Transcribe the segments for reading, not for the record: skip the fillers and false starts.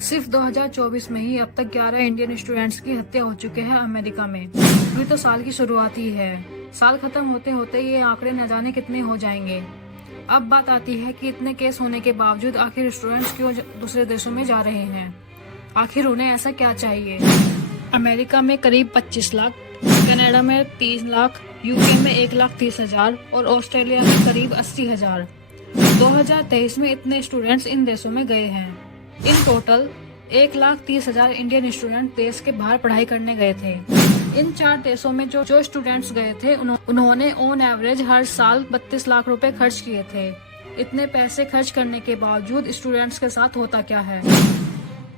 सिर्फ 2024 में ही अब तक 11 इंडियन स्टूडेंट्स की हत्या हो चुके हैं अमेरिका में। अभी तो साल की शुरुआत ही है। साल खत्म होते होते ये आंकड़े न जाने कितने हो जाएंगे। अब बात आती है कि इतने केस होने के बावजूद आखिर स्टूडेंट्स क्यों दूसरे देशों में जा रहे हैं। आखिर उन्हें ऐसा क्या चाहिए। अमेरिका में करीब 25 लाख, कनाडा में 3 लाख, यूके में 1,30,000 और ऑस्ट्रेलिया में करीब 80,000। 2023 में इतने स्टूडेंट्स इन देशों में गए हैं। इन टोटल 1,30,000 इंडियन स्टूडेंट देश के बाहर पढ़ाई करने गए थे। इन 4 देशों में जो स्टूडेंट्स गए थे उन्होंने ऑन एवरेज हर साल 32 लाख रुपए खर्च किए थे। इतने पैसे खर्च करने के बावजूद स्टूडेंट्स के साथ होता क्या है।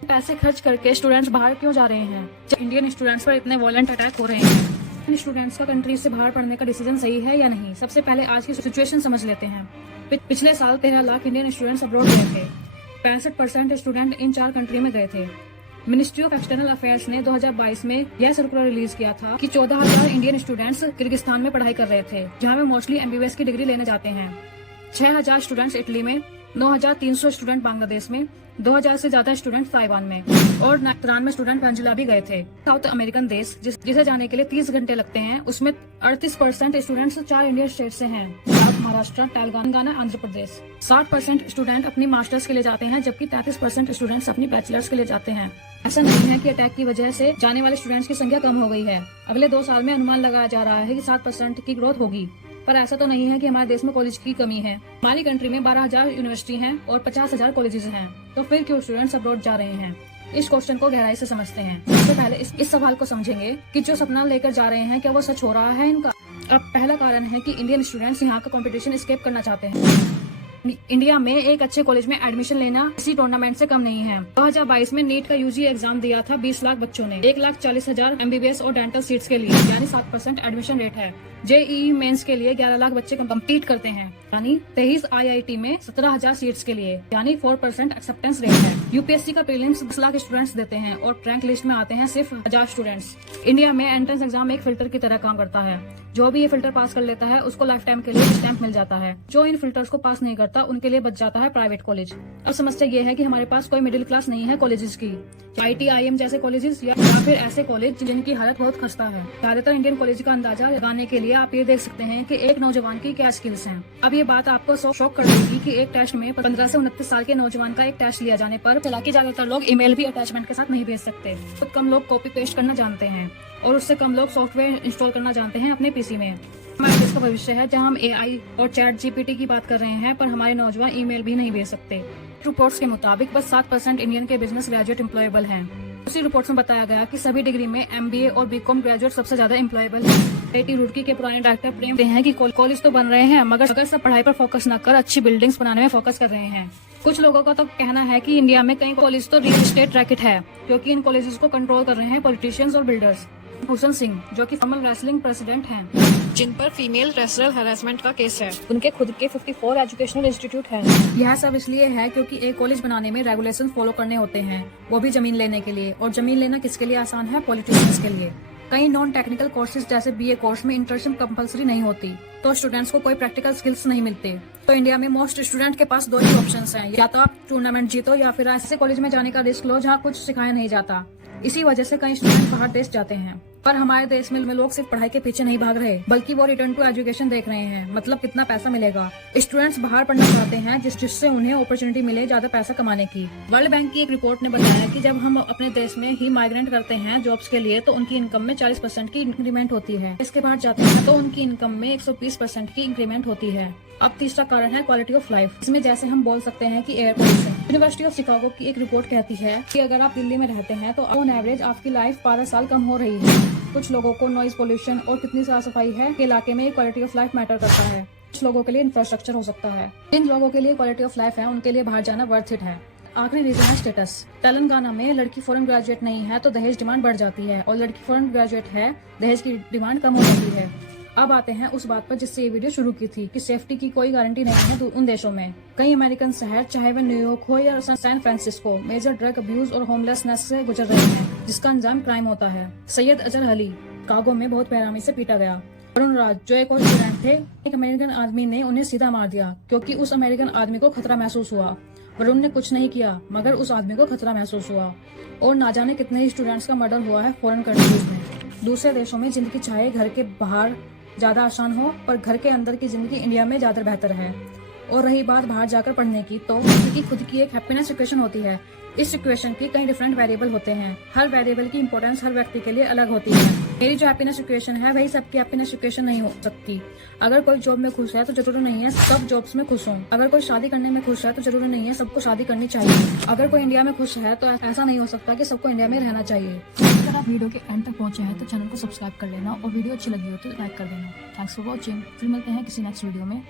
पैसे खर्च करके स्टूडेंट्स बाहर क्यों जा रहे हैं। इंडियन स्टूडेंट्स पर इतने वायलेंट अटैक हो रहे हैं। स्टूडेंट्स का कंट्री से बाहर पढ़ने का डिसीजन सही है या नहीं। सबसे पहले आज की सिचुएशन समझ लेते हैं। पिछले साल 13 लाख इंडियन स्टूडेंट्स अब्रॉड गए थे। 65% स्टूडेंट इन 4 कंट्री में गए थे। मिनिस्ट्री ऑफ एक्सटर्नल अफेयर्स ने 2022 में यह सर्कुलर रिलीज किया था कि 14,000 इंडियन स्टूडेंट्स किर्गिस्तान में पढ़ाई कर रहे थे, जहां में मोस्टली MBBS की डिग्री लेने जाते हैं। 6,000 स्टूडेंट्स इटली में, 9,300 स्टूडेंट बांग्लादेश में, 2,000 से ज्यादा स्टूडेंट ताइवान में और 93 स्टूडेंट वेनेजुएला भी गए थे। साउथ अमेरिकन देश जिसे जाने के लिए 30 घंटे लगते हैं, उसमें 38% स्टूडेंट्स 4 इंडियन स्टेट से हैं। साउथ महाराष्ट्र, तेलंगाना, आंध्र प्रदेश। 60% स्टूडेंट अपनी मास्टर्स के लिए जाते हैं, जबकि 33% स्टूडेंट्स अपनी बैचलर्स के लिए जाते हैं। ऐसा नहीं है कि अटैक की वजह से जाने वाले स्टूडेंट्स की संख्या कम हो गई है। अगले 2 साल में अनुमान लगाया जा रहा है कि 7% की ग्रोथ होगी। पर ऐसा तो नहीं है कि हमारे देश में कॉलेज की कमी है। हमारी कंट्री में 12,000 यूनिवर्सिटी हैं और 50,000 कॉलेजेस हैं। तो फिर क्यों स्टूडेंट्स अब्रॉड जा रहे हैं। इस क्वेश्चन को गहराई से समझते हैं। सबसे पहले इस सवाल को समझेंगे कि जो सपना लेकर जा रहे हैं क्या वो सच हो रहा है इनका। अब पहला कारण है कि इंडियन स्टूडेंट्स यहाँ का कंपटीशन स्केप करना चाहते हैं। इंडिया में एक अच्छे कॉलेज में एडमिशन लेना किसी टूर्नामेंट से कम नहीं है। 2022 में नीट का UG एग्जाम दिया था 20 लाख बच्चों ने। 1,40,000 MBBS और डेंटल सीट्स के लिए, यानी 7% एडमिशन रेट है। JEE मेंस के लिए 11 लाख बच्चे कम्पीट करते हैं, यानी 23 IIT में 17,000 सीट्स के लिए, यानी 4% एक्सेप्टेंस रेट है। UPSC का प्रीलिम्स 10 लाख स्टूडेंट्स देते हैं और रैंक लिस्ट में आते हैं सिर्फ 1000 स्टूडेंट्स। इंडिया में एंट्रेंस एग्जाम एक फिल्टर की तरह काम करता है। जो भी ये फिल्टर पास कर लेता है उसको लाइफ टाइम के लिए स्टैंप मिल जाता है। जो इन फिल्टर्स को पास नहीं करता उनके लिए बच जाता है प्राइवेट कॉलेज। अब समस्या ये है कि हमारे पास कोई मिडिल क्लास नहीं है कॉलेजेस की। IIM जैसे कॉलेजेस या फिर ऐसे कॉलेज जिनकी हालत बहुत खस्ता है। ज्यादातर इंडियन कॉलेज का अंदाजा लगाने के लिए आप ये देख सकते हैं कि एक नौजवान की क्या स्किल्स हैं। अब ये बात आपको शॉक कर देगी कि एक टेस्ट में 15 से 29 साल के नौजवान का एक टेस्ट लिया जाने पर हालांकि ज्यादातर लोग ईमेल भी अटैचमेंट के साथ नहीं भेज सकते। बहुत कम लोग कॉपी पेस्ट करना जानते हैं और उससे कम लोग सॉफ्टवेयर इंस्टॉल करना जानते हैं अपने PC में। हमारे देश का भविष्य है जहां हम AI और ChatGPT की बात कर रहे हैं, पर हमारे नौजवान ईमेल भी नहीं भेज सकते। रिपोर्ट्स के मुताबिक बस 7% इंडियन के बिजनेस ग्रेजुएट एम्प्लॉयबल हैं। उसी रिपोर्ट में बताया गया कि सभी डिग्री में MBA और BCom ग्रेजुएट सबसे ज्यादा एम्प्लॉयबल है। IIT रुड़की के पुराने डायरेक्टर प्रेम कहते हैं कि कॉलेज तो बन रहे हैं, मगर सब पढ़ाई पर फोकस न कर अच्छी बिल्डिंग्स बनाने में फोकस कर रहे हैं। कुछ लोगों का तो कहना है कि इंडिया में कई कॉलेज तो रियल एस्टेट रैकेट है, क्योंकि इन कॉलेजेस को कंट्रोल कर रहे हैं पॉलिटिशियंस और बिल्डर्स। भूषण सिंह, जो कि फॉर्मल रेसलिंग प्रेसिडेंट हैं, जिन पर फीमेल रेसलर हैरेसमेंट का केस है, उनके खुद के 54 एजुकेशनल इंस्टीट्यूट हैं। यह सब इसलिए है क्योंकि एक कॉलेज बनाने में रेगुलेशन फॉलो करने होते हैं, वो भी जमीन लेने के लिए। और जमीन लेना किसके लिए आसान है, पॉलिटिशियंस के लिए। कई नॉन टेक्निकल कोर्सेज जैसे BA कोर्स में इंटर्नशिप कंपलसरी नहीं होती, तो स्टूडेंट्स को कोई प्रैक्टिकल स्किल्स नहीं मिलते। तो इंडिया में मोस्ट स्टूडेंट के पास 2 ही ऑप्शंस हैं, या तो आप टूर्नामेंट जीतो या फिर ऐसे कॉलेज में जाने का रिस्क लो जहाँ कुछ सिखाया नहीं जाता। इसी वजह से कई स्टूडेंट बाहर देश जाते हैं। पर हमारे देश में लोग सिर्फ पढ़ाई के पीछे नहीं भाग रहे, बल्कि वो रिटर्न टू एजुकेशन देख रहे हैं। मतलब कितना पैसा मिलेगा। स्टूडेंट्स बाहर पढ़ना चाहते हैं जिससे उन्हें अपॉर्चुनिटी मिले ज्यादा पैसा कमाने की। वर्ल्ड बैंक की एक रिपोर्ट ने बताया कि जब हम अपने देश में ही माइग्रेंट करते हैं जॉब्स के लिए, तो उनकी इनकम में 40% की इंक्रीमेंट होती है। इसके बाद जाते हैं तो उनकी इनकम में 120% की इंक्रीमेंट होती है। अब तीसरा कारण है क्वालिटी ऑफ लाइफ। इसमें जैसे हम बोल सकते हैं कि air pollution. University of Chicago की एक रिपोर्ट कहती है कि अगर आप दिल्ली में रहते हैं तो ऑन एवरेज आपकी लाइफ 12 साल कम हो रही है। कुछ लोगों को नॉइज पोल्यूशन और कितनी साफ सफाई है के इलाके में क्वालिटी ऑफ लाइफ मैटर करता है। कुछ लोगों के लिए इंफ्रास्ट्रक्चर हो सकता है। जिन लोगों के लिए क्वालिटी ऑफ लाइफ है उनके लिए बाहर जाना वर्थ इट है। आखिरी रीजन है स्टेटस। तेलंगाना में लड़की फॉरेन ग्रेजुएट नहीं है तो दहेज डिमांड बढ़ जाती है, और लड़की फॉरेन ग्रेजुएट है दहेज की डिमांड कम हो जाती है। अब आते हैं उस बात पर जिससे ये वीडियो शुरू की थी कि सेफ्टी की कोई गारंटी नहीं है उन देशों में। कई अमेरिकन शहर, चाहे वे न्यूयॉर्क हो या San Francisco, major drug abuse और होमलेसनेस से गुजर रहे हैं, जिसका अंजाम क्राइम होता है। सैयद अजहर अली शिकागो में बहुत बेरहमी से पीटा गया। वरुण राज, जो एक और स्टूडेंट थे, एक अमेरिकन आदमी ने उन्हें सीधा मार दिया क्योंकि उस अमेरिकन आदमी को खतरा महसूस हुआ। वरुण ने कुछ नहीं किया, मगर उस आदमी को खतरा महसूस हुआ। और ना जाने कितने ही स्टूडेंट्स का मर्डर हुआ है फॉरेन कंट्रीज में। दूसरे देशों में जिंदगी चाहे घर के बाहर ज्यादा आसान हो, पर घर के अंदर की जिंदगी इंडिया में ज्यादा बेहतर है। और रही बात बाहर जाकर पढ़ने की, तो किसी की खुद की एक हैप्पीनेस इक्वेशन होती है। इस इक्वेशन की कई डिफरेंट वेरिएबल होते हैं। हर वेरिएबल की इंपॉर्टेंस हर व्यक्ति के लिए अलग होती है। मेरी जो हैप्पीनेस इक्वेशन है वही सबकी हैप्पीनेस इक्वेशन नहीं हो सकती। अगर कोई जॉब में खुश है तो जरूरी नहीं है सब जॉब्स में खुश हों। अगर कोई शादी करने में खुश है तो जरूरी नहीं है सबको शादी करनी चाहिए। अगर कोई इंडिया में खुश है तो ऐसा नहीं हो सकता कि सबको इंडिया में रहना चाहिए। अगर आप वीडियो के एंड तक पहुंचे हैं तो चैनल को सब्सक्राइब कर लेना और वीडियो अच्छी लगी हो तो लाइक कर देना। Thanks for watching. फिर मिलते हैं किसी नेक्स्ट वीडियो में।